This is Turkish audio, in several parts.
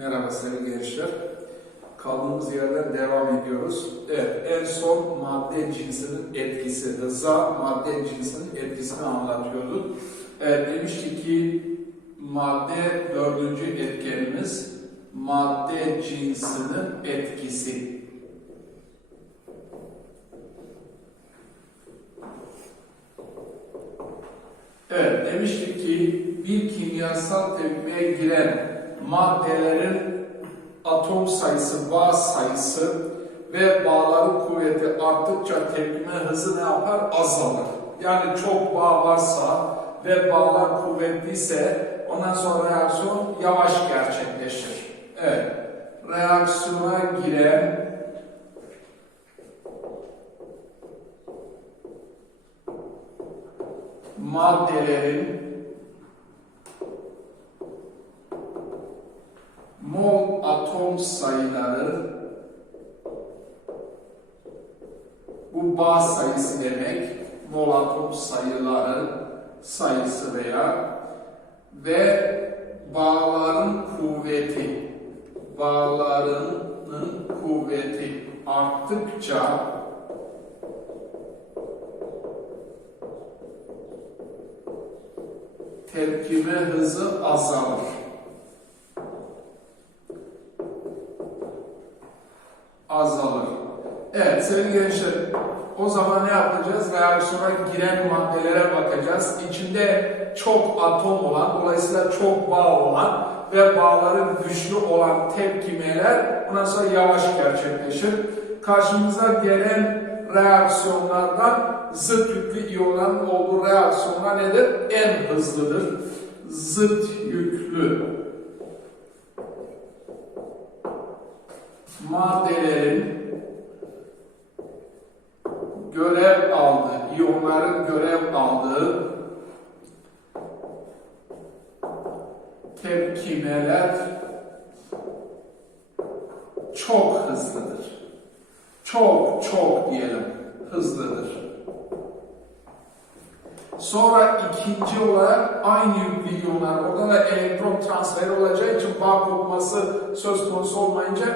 Merhaba sevgili gençler. Kaldığımız yerden devam ediyoruz. Evet, en son madde cinsinin etkisi, hıza madde cinsinin etkisini anlatıyorduk. Evet, demiştik ki madde dördüncü etkenimiz madde cinsinin etkisi. Evet, demiştik ki bir kimyasal tepkimeye giren maddelerin atom sayısı, bağ sayısı ve bağların kuvveti arttıkça tepkime hızı ne yapar? Azalır. Yani çok bağ varsa ve bağlar kuvvetliyse ondan sonra reaksiyon yavaş gerçekleşir. Evet, reaksiyona giren maddelerin mol atom sayıları bu bağ sayısı demek mol atom sayıları sayısı veya ve bağların kuvveti bağlarının kuvveti arttıkça tepkime hızı azalır. Ne yapacağız? Reaksiyona giren maddelere bakacağız. İçinde çok atom olan, dolayısıyla çok bağ olan ve bağların güçlü olan tepkimeler ondan sonra yavaş gerçekleşir. Karşımıza gelen reaksiyonlardan zıt yüklü iyonların olduğu reaksiyonlar nedir? En hızlıdır. Zıt yüklü maddelerin görev aldığı, iyonların görev aldığı tepkimeler çok hızlıdır. Çok çok diyelim hızlıdır. Sonra ikinci olarak aynı yüklü iyonlar, orada da elektron transferi olacağı için bağ kopması söz konusu olmayınca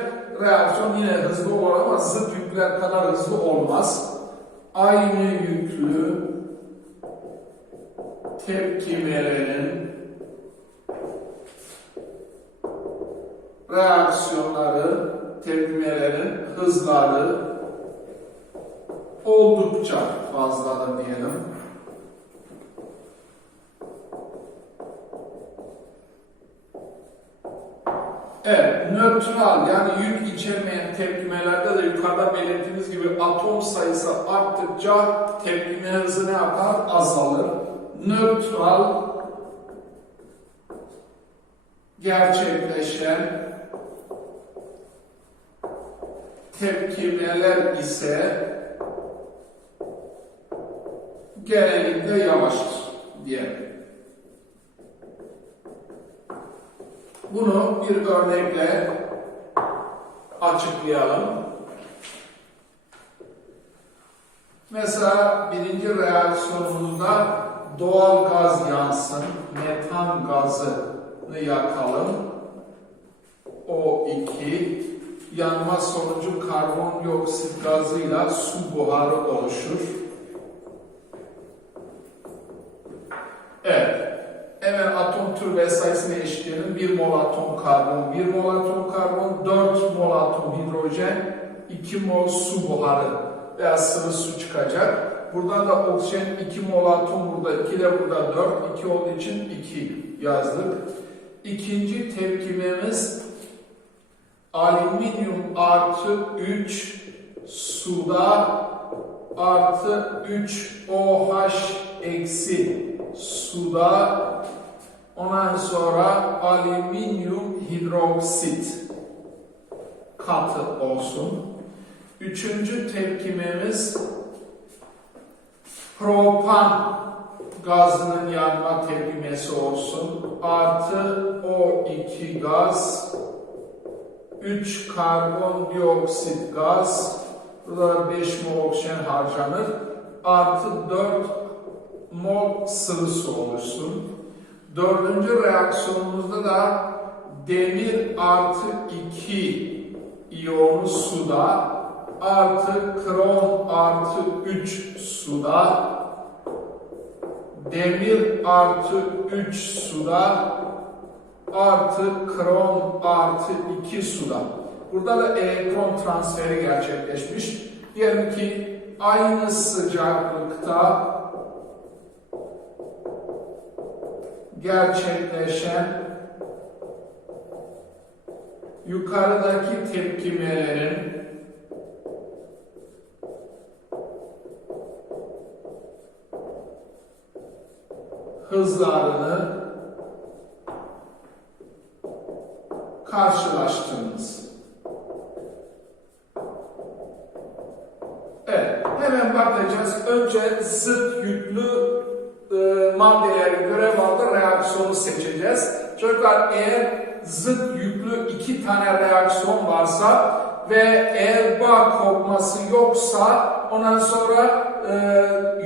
reaksiyon yine hızlı olur ama zıt yükler kadar hızlı olmaz. Aynı yüklü tepkimelerin reaksiyonları, tepkimelerin hızları oldukça fazladır diyelim. Evet, nötral yani yük içermeyen tepkimelerde de yukarıda belirttiğimiz gibi atom sayısı arttıkça tepkime hızı ne yapar? Azalır. Nötral gerçekleşen tepkimeler ise genellikle yavaştır diyelim. Bunu bir örnekle açıklayalım. Mesela birinci reaksiyonumuzda doğal gaz yansın, metan gazını yakalım. O2 yanma sonucu karbondioksit gazıyla su buharı oluşur. Tür ve sayısını eşitleyelim. 1 mol atom karbon, 1 mol atom karbon, 4 mol atom hidrojen, 2 mol su buharı veya sıvı su çıkacak. Buradan da oksijen 2 mol atom burada, 2 de burada 4, 2 olduğu için 2 yazdık. İkinci tepkimemiz alüminyum artı 3 suda artı 3 OH eksi suda ondan sonra alüminyum hidroksit katı olsun. Üçüncü tepkimemiz propan gazının yanma tepkimesi olsun. Artı O2 gaz 3 karbondioksit gaz burada 5 mol oksijen harcanır. Artı 4 mol sıvı su oluşsun. Dördüncü reaksiyonumuzda da demir artı 2 iyonu suda artı krom artı 3 suda demir artı 3 suda artı krom artı 2 suda. Burada da elektron transferi gerçekleşmiş. Diyelim ki aynı sıcaklıkta gerçekleşen yukarıdaki tepkimelerin hızlarını karşılaştırınız. Evet, hemen bakacağız. Önce zıt yüklü e, maddeleri görev aldı reaksiyonu seçeceğiz. Çocuklar eğer zıt yüklü iki tane reaksiyon varsa ve eğer bağ kopması yoksa ondan sonra e,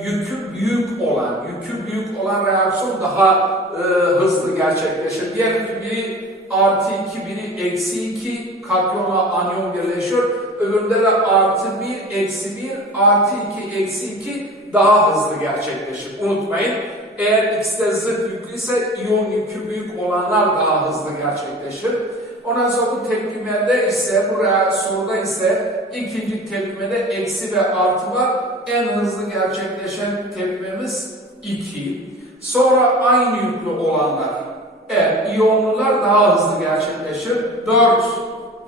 yükü büyük olan, yükü büyük olan reaksiyon daha e, hızlı gerçekleşir. Diyelim biri artı 2, biri eksi 2 katyonla anyon birleşiyor. Öbüründe de artı 1, eksi 1, artı 2, eksi 2 daha hızlı gerçekleşir. Unutmayın. Eğer de zıt yüklüyse iyon yükü büyük olanlar daha hızlı gerçekleşir. Ondan sonra bu tepkimede ise, bu reaksiyonda ise ikinci tepkimede eksi ve artı var. En hızlı gerçekleşen tepkimemiz 2. Sonra aynı yüklü olanlar. Evet, iyonlular daha hızlı gerçekleşir. 4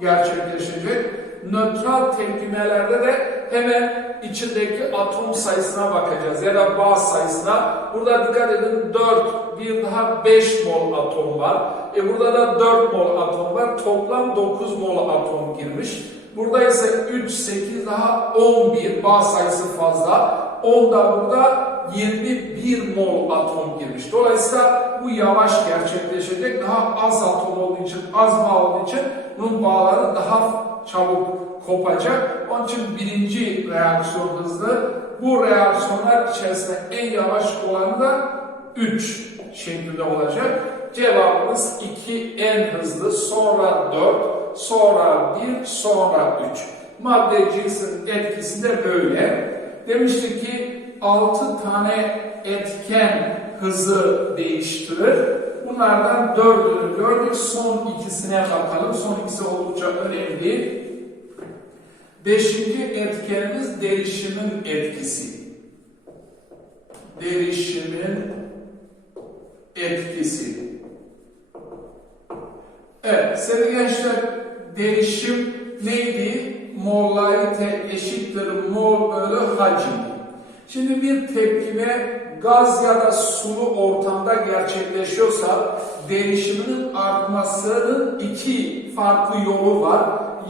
gerçekleşecek. Nötral tepkimelerde de hemen içindeki atom sayısına bakacağız ya da bağ sayısına. Burada dikkat edin 4, bir daha 5 mol atom var. E burada da 4 mol atom var. Toplam 9 mol atom girmiş. Burada ise 3, 8 daha 11 bağ sayısı fazla. 10 da burada 21 mol atom girmiş. Dolayısıyla bu yavaş gerçekleşecek. Daha az atom olduğu için, az bağ olduğu için bunun bağları daha çabuk kopacak. Onun için birinci reaksiyon hızlı. Bu reaksiyonlar içerisinde en yavaş olanı da 3 şeklinde olacak. Cevabımız 2 en hızlı, sonra 4, sonra 1, sonra 3. Madde cinsin etkisi de böyle. Demiştik ki 6 tane etken hızı değiştirir. Bunlardan dördünü gördük. Son ikisine bakalım. Son ikisi oldukça önemli. Beşinci etkenimiz değişimin etkisi. Değişimin etkisi. Evet sevgili gençler değişim neydi? Molarite eşittir mol bölü hacim. Şimdi bir tepkime gaz ya da sulu ortamda gerçekleşiyorsa değişiminin artmasının iki farklı yolu var.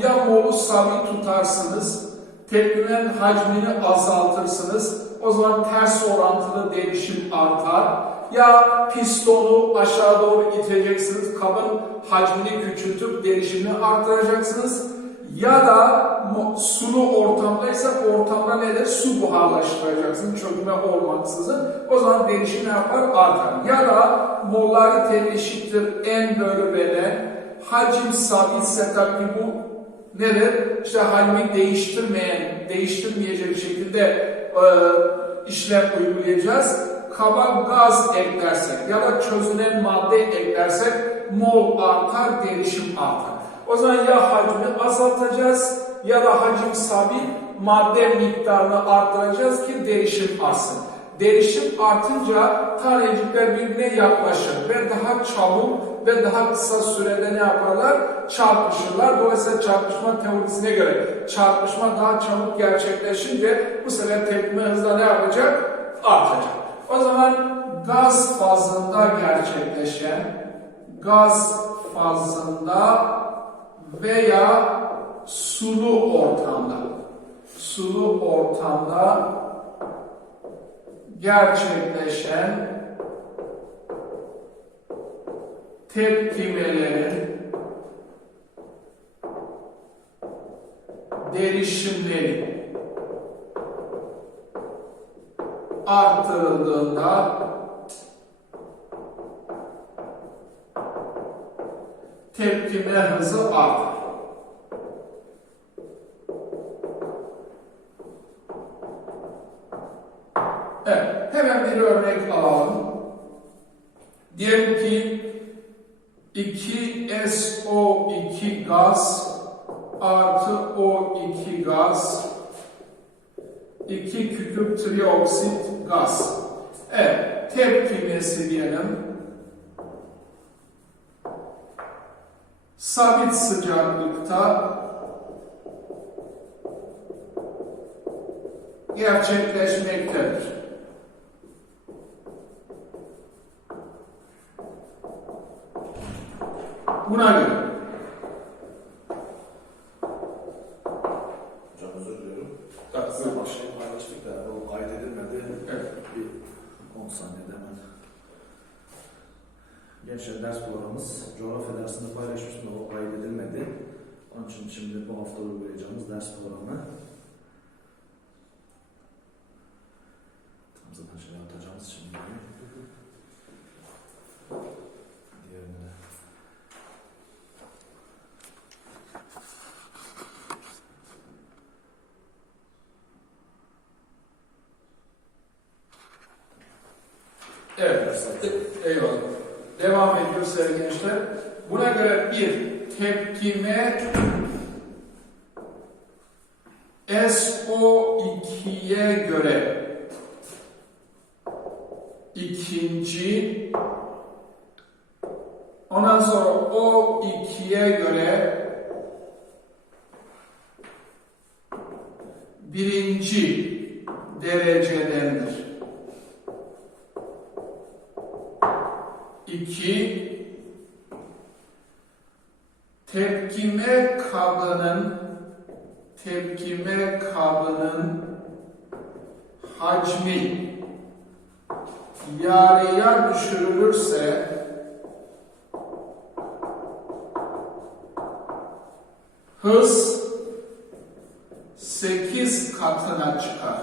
Ya molu sabit tutarsınız, tepkimenin hacmini azaltırsınız. O zaman ters orantılı değişim artar. Ya pistonu aşağı doğru iteceksiniz, kabın hacmini küçültüp değişimini artıracaksınız. Ya da sulu ortamdaysa ortamda nedir? Su buharlaştıracaksın çökme olmaksızın. O zaman değişim yapar? Artar. Ya da molarite eşittir en bölü beden. Hacim sabitse tabii bu nedir? İşte hacmi değiştirmeyen, değiştirmeyecek şekilde e, işlem uygulayacağız. Kaba gaz eklersek ya da çözünen madde eklersek mol artar, değişim artar. O zaman ya hacmi azaltacağız ya da hacim sabit madde miktarını arttıracağız ki değişim artsın. Değişim artınca tanecikler birbirine yaklaşır ve daha çabuk ve daha kısa sürede ne yaparlar? Çarpışırlar. Dolayısıyla çarpışma teorisine göre çarpışma daha çabuk gerçekleşince bu sefer tepkime hızla ne yapacak? Artacak. O zaman gaz fazında gerçekleşen gaz fazında veya sulu ortamda sulu ortamda gerçekleşen tepkimelerin derişimleri arttırıldığında tepkime hızı artar. Evet, hemen bir örnek alalım. Diyelim ki 2SO2 gaz artı O2 gaz 2 küçük trioksit gaz. Evet, tepkimesi diyelim. Sabit sıcaklıkta gerçekleşmektedir. Buna göre Hocam özür diliyorum. Evet, Size başlayıp paylaştık da o kaydedilmedi. Evet. Bir 10 saniyede hemen. Gençler ders programımız coğrafya dersinde paylaşmıştım o kaydedilmedi. Onun için şimdi bu hafta uygulayacağımız ders programı. Tam zaten şey atacağımız şimdi. Diğerini de. Evet, eyvallah. Devam ediyor sevgili gençler. Buna göre bir tepkime SO2'ye göre ikinci ondan sonra O2'ye göre birinci derecedendir. 2 tepkime kabının tepkime kabının hacmi yarıya düşürülürse hız 8 katına çıkar.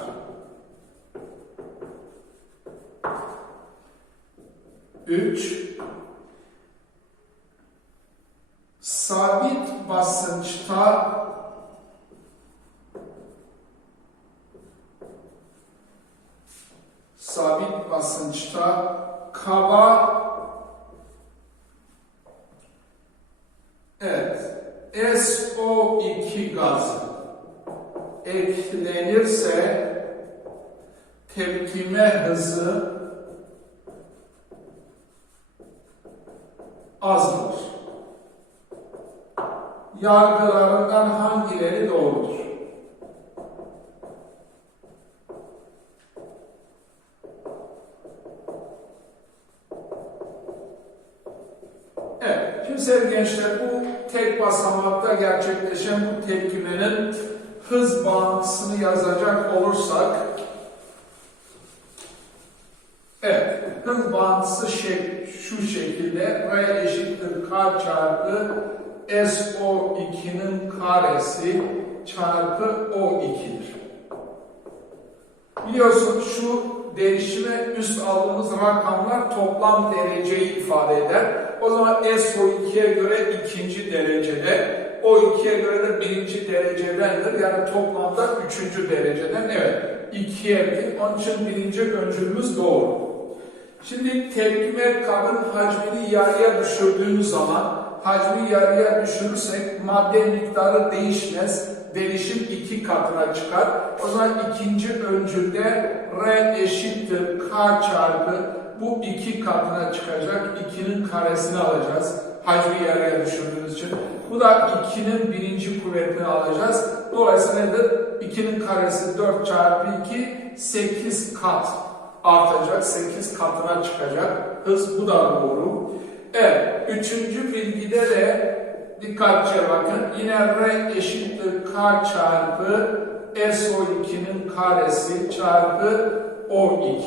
Üç, sabit basınçta sabit basınçta kaba evet SO2 gazı eklenirse tepkime hızı azdır. Yargılarından hangileri doğrudur? Evet, şimdi sevgili gençler bu tek basamakta gerçekleşen bu tepkimenin hız bağıntısını yazacak olursak Evet, hız bağıntısı şey, şu şekilde R eşittir K çarpı SO2'nin karesi çarpı O2'dir. Biliyorsun şu değişime üst aldığımız rakamlar toplam dereceyi ifade eder. O zaman SO2'ye göre ikinci derecede, O2'ye göre de birinci derecedendir. Yani toplamda üçüncü dereceden. Evet, ikiye bir. Onun için birinci öncülümüz doğru. Şimdi tepkime kabın hacmini yarıya düşürdüğümüz zaman hacmi yarıya düşürürsek madde miktarı değişmez. Değişim iki katına çıkar. O zaman ikinci öncülde R eşittir K çarpı bu iki katına çıkacak. 2'nin karesini alacağız. Hacmi yarıya düşürdüğümüz için. Bu da 2'nin birinci kuvvetini alacağız. Dolayısıyla nedir? 2'nin karesi 4 çarpı 2 8 kat artacak, 8 katına çıkacak. Hız bu da doğru. Evet, üçüncü bilgide de dikkatlice bakın. Yine R eşittir K çarpı SO2'nin karesi çarpı O2.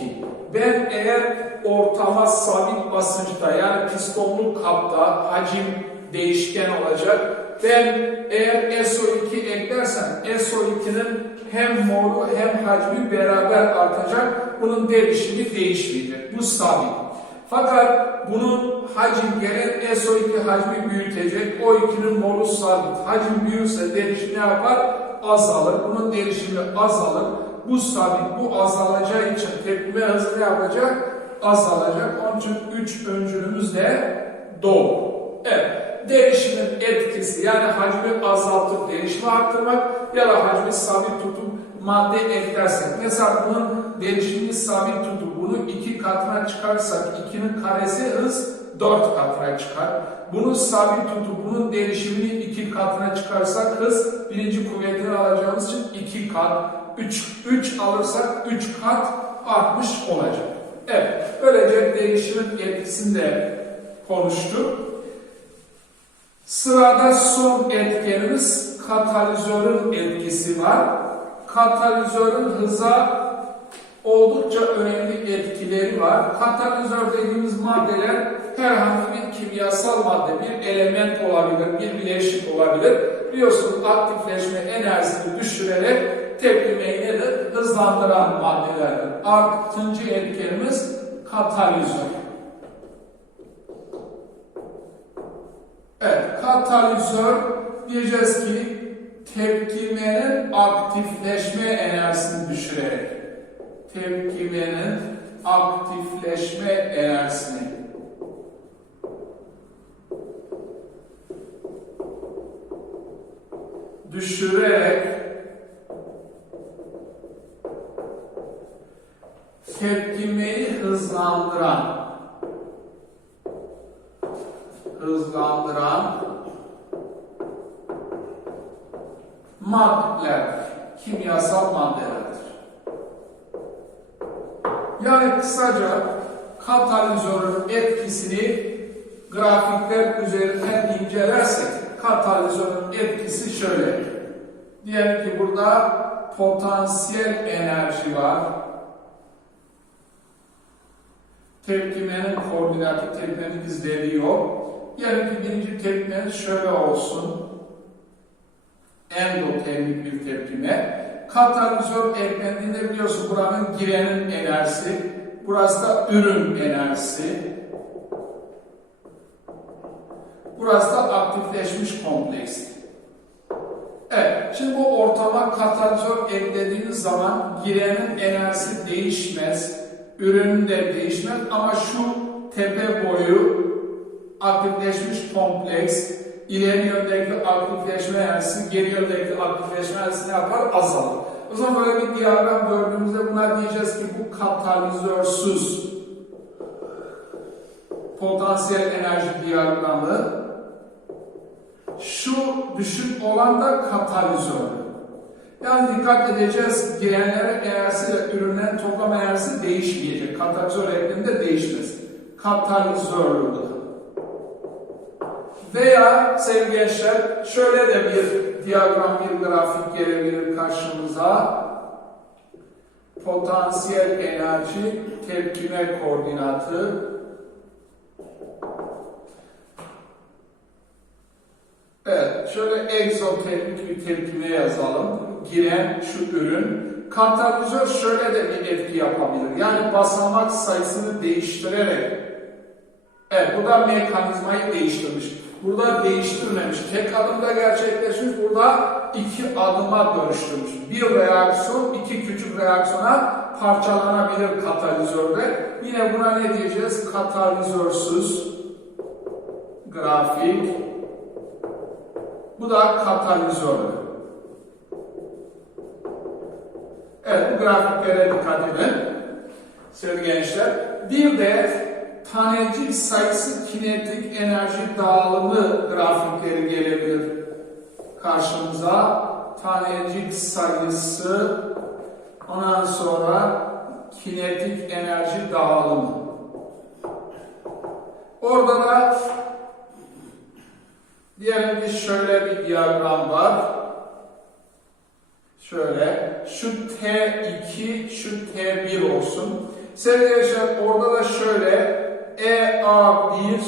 Ben eğer ortama sabit basınçta yani pistonlu kapta hacim değişken olacak. Ben eğer SO2 eklersem SO2'nin hem moru hem hacmi beraber artacak. Bunun değişimi değişmeyecek. Bu sabit. Fakat bunun hacim gelen SO2 hacmi büyütecek. O2'nin molu sabit. Hacim büyürse derişim ne yapar? Azalır. Bunun derişimi azalır. Bu sabit, bu azalacağı için tepkime hızı ne yapacak? Azalacak. Onun için 3 öncülümüz de doğru. Evet. Değişimin etkisi yani hacmi azaltıp değişimi arttırmak ya da hacmi sabit tutup madde eklersek. Mesela bunun değişimini sabit tutup bunu iki katına çıkarsak ikinin karesi hız dört katına çıkar. Bunu sabit tutup bunun değişimini iki katına çıkarsak hız birinci kuvvetini alacağımız için iki kat. Üç, üç alırsak üç kat artmış olacak. Evet. Böylece değişimin etkisini de konuştuk. Sırada son etkenimiz katalizörün etkisi var. Katalizörün hıza oldukça önemli etkileri var. Katalizör dediğimiz maddeler herhangi bir kimyasal madde, bir element olabilir, bir bileşik olabilir. Biliyorsunuz aktifleşme enerjisini düşürerek tepkimeyi nedir? Hızlandıran maddelerdir. Altıncı etkenimiz katalizör. Evet, katalizör diyeceğiz ki tepkimenin aktifleşme enerjisini düşürerek tepkimenin aktifleşme enerjisini. Düşürerek tepkimeyi hızlandıran hızlandıran maddeler, kimyasal maddelerdir. Yani kısaca katalizörün etkisini grafikler üzerinden incelersek katalizörün etkisi şöyle. Diyelim ki burada potansiyel enerji var. Tepkimenin koordinatı tepkimenin izleri yok. Ki birinci tepkimemiz şöyle olsun. Endotermik bir tepkime. Katalizör eklendiğinde biliyorsun buranın girenin enerjisi, burası da ürün enerjisi. Burası da aktifleşmiş kompleks. Evet, şimdi bu ortama katalizör eklediğiniz zaman girenin enerjisi değişmez, ürünün de değişmez ama şu tepe boyu aktifleşmiş kompleks, ileri yöndeki aktifleşme enerjisi, geri yöndeki aktifleşme enerjisi ne yapar? Azalır. O zaman böyle bir diyagram gördüğümüzde buna diyeceğiz ki bu katalizörsüz potansiyel enerji diyagramı şu düşük olan da katalizör. Yani dikkat edeceğiz girenlere enerjisiyle ürünlerin toplam enerjisi değişmeyecek. Katalizör ekleminde değişmez. Katalizörlü Veya sevgili gençler şöyle de bir diyagram, bir grafik gelebilir karşımıza. Potansiyel enerji tepkime koordinatı Evet, şöyle egzotermik bir tepkime yazalım. Giren şu ürün. Katalizör şöyle de bir etki yapabilir. Yani basamak sayısını değiştirerek. Evet, bu da mekanizmayı değiştirmiş. Burada değiştirmemiş. Tek adımda gerçekleşmiş. Burada iki adıma dönüştürmüş. Bir reaksiyon, iki küçük reaksiyona parçalanabilir katalizörde. Yine buna ne diyeceğiz? Katalizörsüz grafik. Bu da katalizör. Evet, bu grafiklere dikkat edin. Sevgili gençler. Bir de tanecik sayısı kinetik enerji dağılımı grafikleri gelebilir karşımıza. Tanecik sayısı ondan sonra kinetik enerji dağılımı. Orada da diyelim ki şöyle bir diyagram var. Şöyle, şu T2, şu T1 olsun. Sevgili gençler orada da şöyle EA1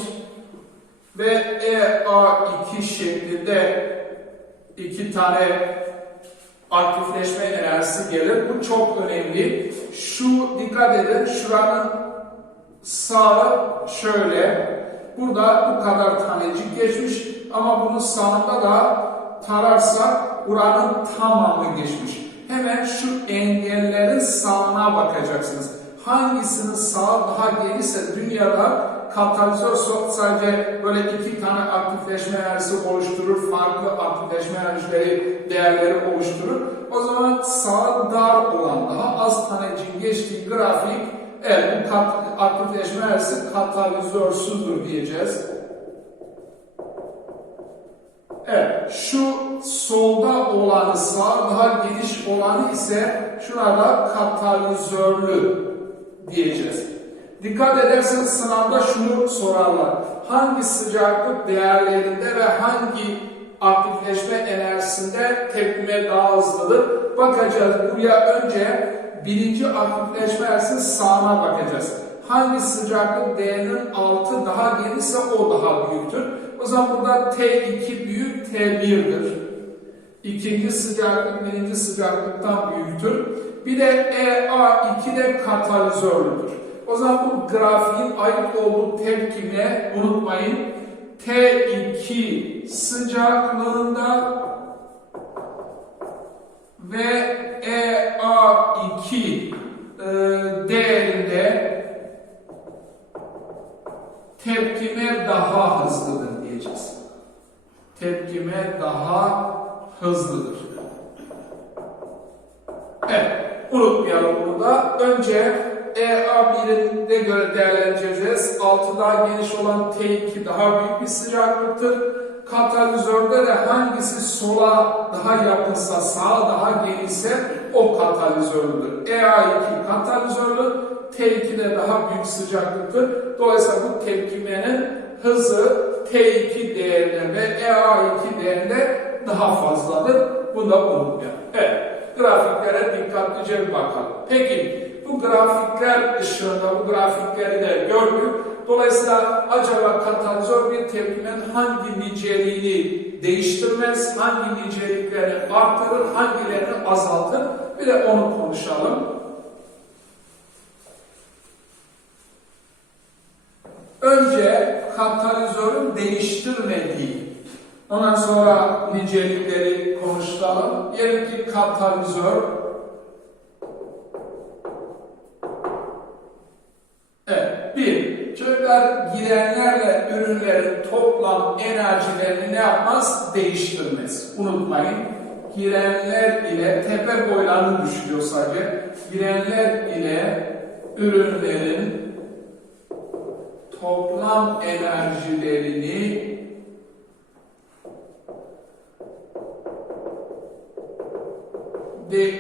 ve EA2 şeklinde iki tane aktifleşme enerjisi gelir. Bu çok önemli. Şu dikkat edin şuranın sağı şöyle burada bu kadar tanecik geçmiş ama bunun sağında da tararsak buranın tamamı geçmiş. Hemen şu engellerin sağına bakacaksınız. Hangisinin sağı daha genişse dünyada katalizör sadece böyle iki tane aktifleşme enerjisi oluşturur, farklı aktifleşme enerjileri, değerleri oluşturur. O zaman sağı dar olan, daha az tanecin geçtiği grafik, evet kat, aktifleşme enerjisi katalizörsüzdür diyeceğiz. Evet, şu solda olanı sağ, daha geniş olanı ise şurada katalizörlü diyeceğiz. Dikkat ederseniz sınavda şunu sorarlar. Hangi sıcaklık değerlerinde ve hangi aktifleşme enerjisinde tepkime daha hızlıdır? Bakacağız. Buraya önce birinci aktifleşme enerjisinin sağına bakacağız. Hangi sıcaklık değerinin altı daha genişse o daha büyüktür. O zaman burada T2 büyük T1'dir. İkinci sıcaklık birinci sıcaklıktan büyüktür. Bir de EA2 de katalizörlüdür. O zaman bu grafiğin ait olduğu tepkime unutmayın. T2 sıcaklığında ve EA2 e, değerinde tepkime daha hızlıdır diyeceğiz. Tepkime daha hızlıdır. Evet, unutmayalım bunu da. Önce EA1'in de göre değerlendireceğiz. 6 daha geniş olan T2 daha büyük bir sıcaklıktır. Katalizörde de hangisi sola daha yakınsa, sağa daha genişse o katalizörlüdür. EA2 katalizörlü, T2 de daha büyük sıcaklıktır. Dolayısıyla bu tepkimenin hızı T2 değerine ve EA2 değerine daha fazladır. Bunu da unutmayalım. Evet, grafiklere dikkatlice bir bakalım. Peki, bu grafikler ışığında bu grafikleri de gördük. Dolayısıyla acaba katalizör bir tepkimenin hangi niceliğini değiştirmez, hangi niceliklerini arttırır, hangilerini azaltır? Bir de onu konuşalım. Önce katalizörün değiştirmediği, ondan sonra nicelikleri konuşalım. Diyelim ki katalizör Evet, bir, çocuklar girenlerle ürünlerin toplam enerjilerini ne yapmaz? Değiştirmez. Unutmayın, girenler ile tepe boylarını düşürüyor sadece. Girenler ile ürünlerin toplam enerjilerini de